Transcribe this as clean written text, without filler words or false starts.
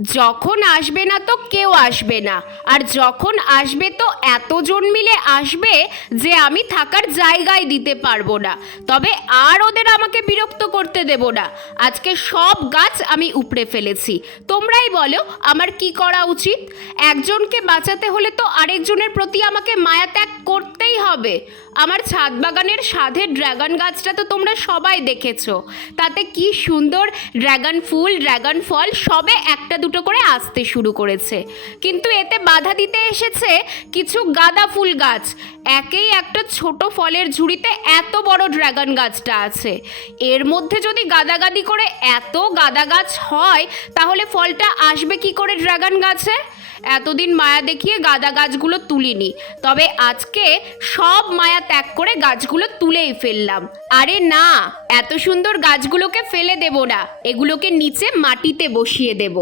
যখন আসবে না তো কেউ আসবে না, আর যখন আসবে তো এতজন মিলে আসবে যে আমি থাকার জায়গায় দিতে পারবো না। তবে আর ওদের আমাকে বিরক্ত করতে দেব না। আজকে সব গাছ আমি উপড়ে ফেলেছি। তোমরাই বলো আমার কি করা উচিত? একজনকে বাঁচাতে হলে তো আরেকজনের প্রতি আমাকে মায়া ত্যাগ করতেই হবে। আমার ছাদ বাগানের সাধের ড্রাগন গাছটা তো তোমরা সবাই দেখেছো, তাতে কি সুন্দর ড্রাগন ফুল ড্রাগন ফল সবে একটা দুটো করে আসতে শুরু করেছে, কিন্তু এতে বাধা দিতে এসেছে কিছু গাঁদা ফুল গাছ। একেই একটা ছোট ফলের ঝুড়িতে এত বড় ড্রাগন গাছটা আছে, এর মধ্যে যদি গাদাগাদি করে এত গাঁদা গাছ হয় তাহলে ফলটা আসবে কি করে ড্রাগন গাছে? এতদিন মায়া দেখিয়ে গাঁদা গাছগুলো তুলিনি, তবে আজকে সব মায়া ত্যাগ করে গাছগুলো তুলেই ফেললাম। আরে না, এত সুন্দর গাছগুলোকে ফেলে দেব না, এগুলোকে নিচে মাটিতে বসিয়ে দেব।